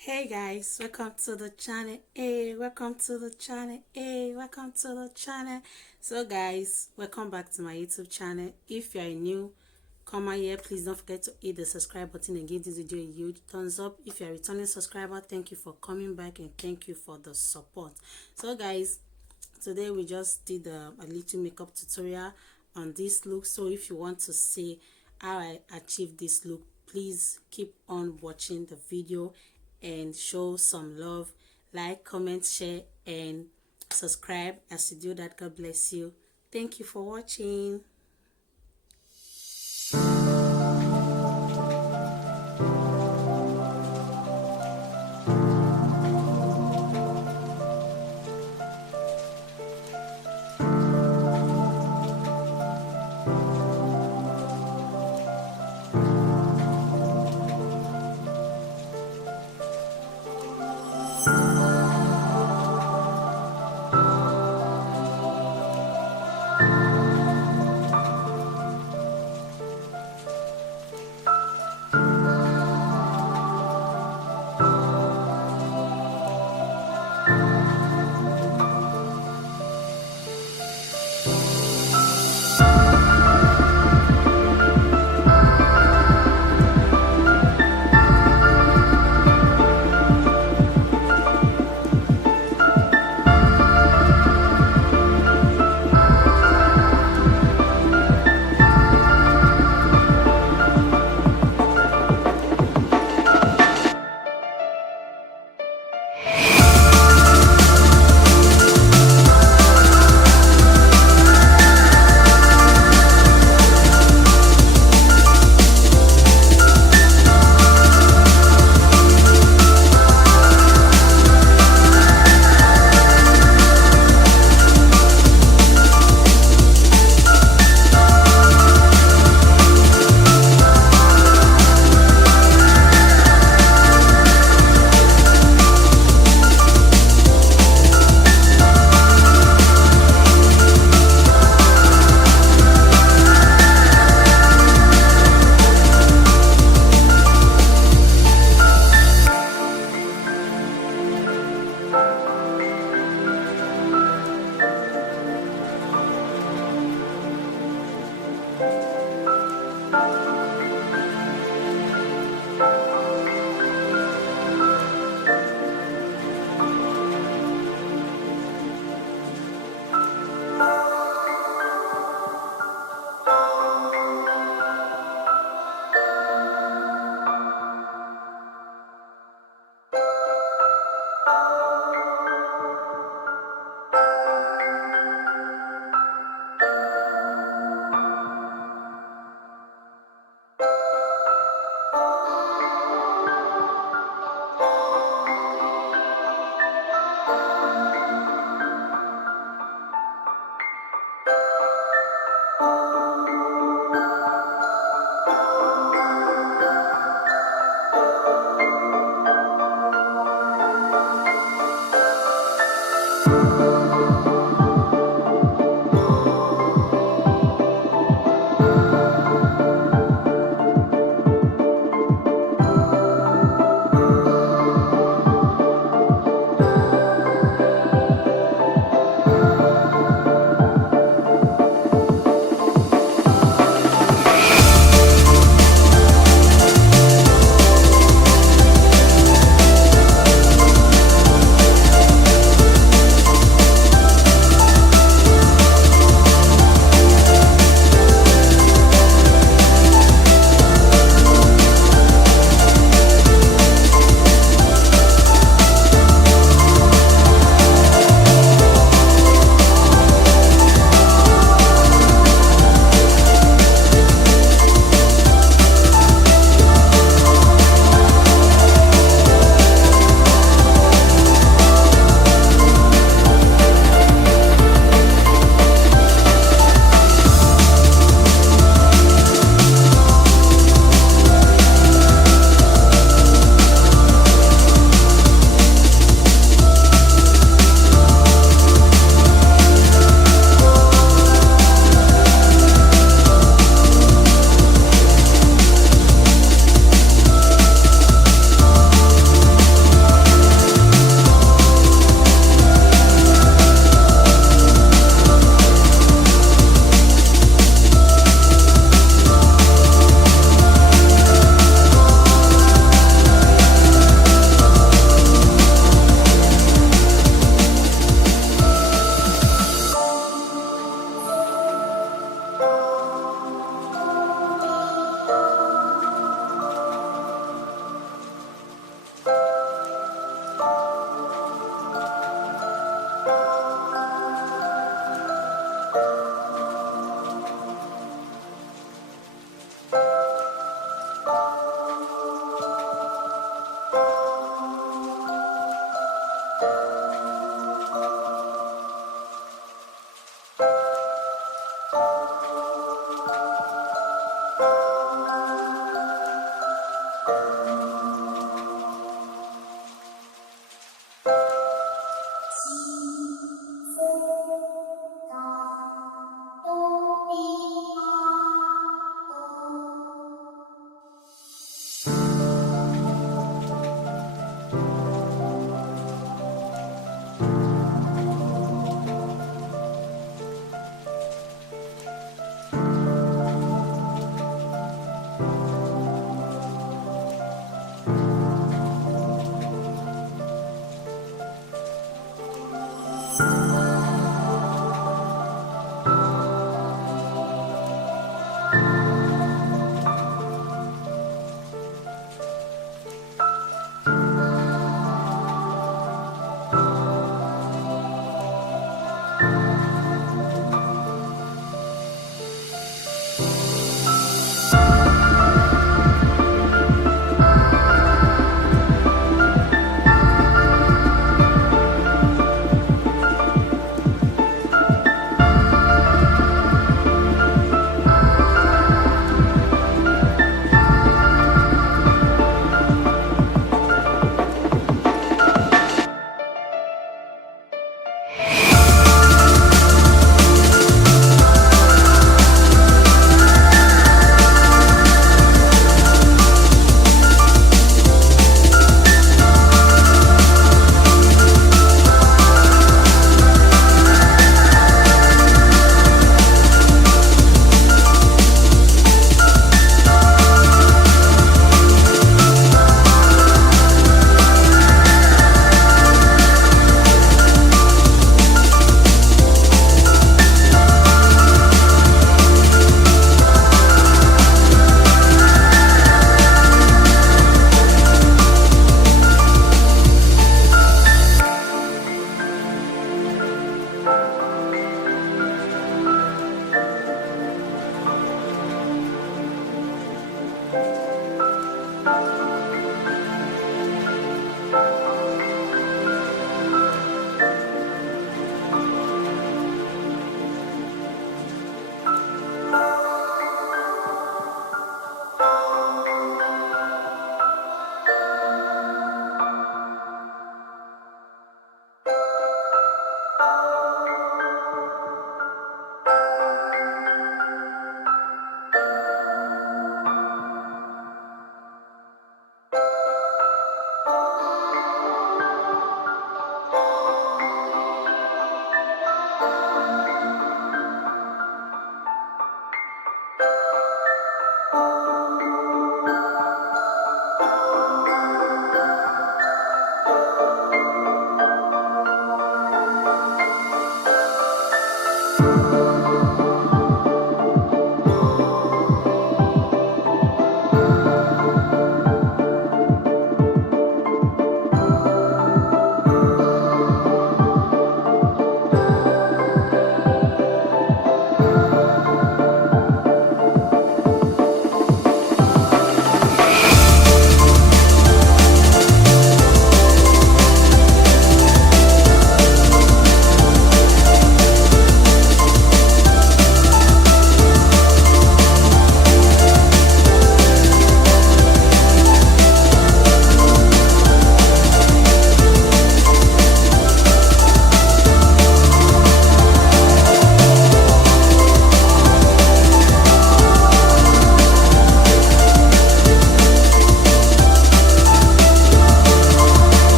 Hey guys, welcome to the channel. Hey, welcome to the channel. Hey, welcome to the channel. So guys, welcome back to my YouTube channel. If you are new comer here, please don't forget to hit the subscribe button and give this video a huge thumbs up. If you are a returning subscriber, thank you for coming back and thank you for the support. So guys, today we just did a little makeup tutorial on this look. So if you want to see how I achieved this look, please keep on watching the video and show some love. Like, comment, share and subscribe. As you do that, God bless you. Thank you for watching.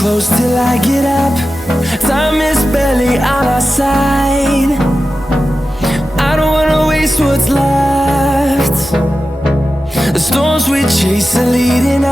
close till I get up. Time is barely on our side. I don't wanna waste what's left. The storms we chase are leading us.